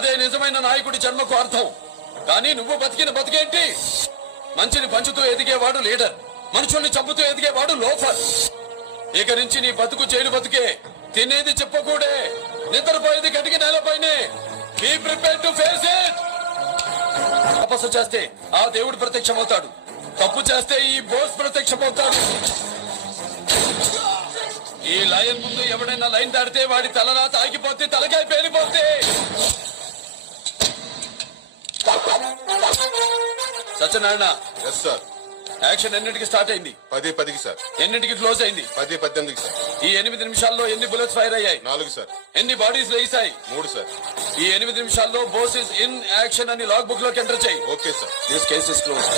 అదే నిజమైన నాయకుడి జన్మకు అర్థం. కానీ నువ్వు బతికిన బతికేంటి? మంచిని పంచుతూ ఎదిగేవాడు లీడర్, మనుషుల్ని చంపుతూ ఎదిగేవాడు లోఫర్. ఇక నుంచి నీ బతుకు జైలు బతుకే. తినేది చెప్పకూడే, నిద్రపోయేది గడికి నేలపైనే. Be prepared to face it. తపస్సు చేస్తే ఆ దేవుడు ప్రత్యక్షమవుతాడు, తప్పు చేస్తే ఈ బోస్ ప్రత్యక్షమవుతాడు. ఈ లయన్ ముందు ఎవడైనా లైన్ దాడితే వాడి తలరా తాగిపోతే, తలకాయ పేలిపోతే. Satyanarayana, yes sir. యాక్షన్ ఎన్నింటికి స్టార్ట్ అయింది? 10:10 సార్. ఎన్నింటికి క్లోజ్ అయింది? 10:18 సార్. ఈ 8 నిమిషాల్లో ఎన్ని బుల్లెట్స్ ఫైర్ అయ్యాయి? 4 సార్. ఎన్ని బాడీస్ లేసాయి? 3 సార్. ఈ 8 నిమిషాల్లో బోస్ ఇస్ ఇన్ యాక్షన్ అని లాగ్ బుక్ లోకి ఎంటర్ చేయి. Okay sir. This case is close.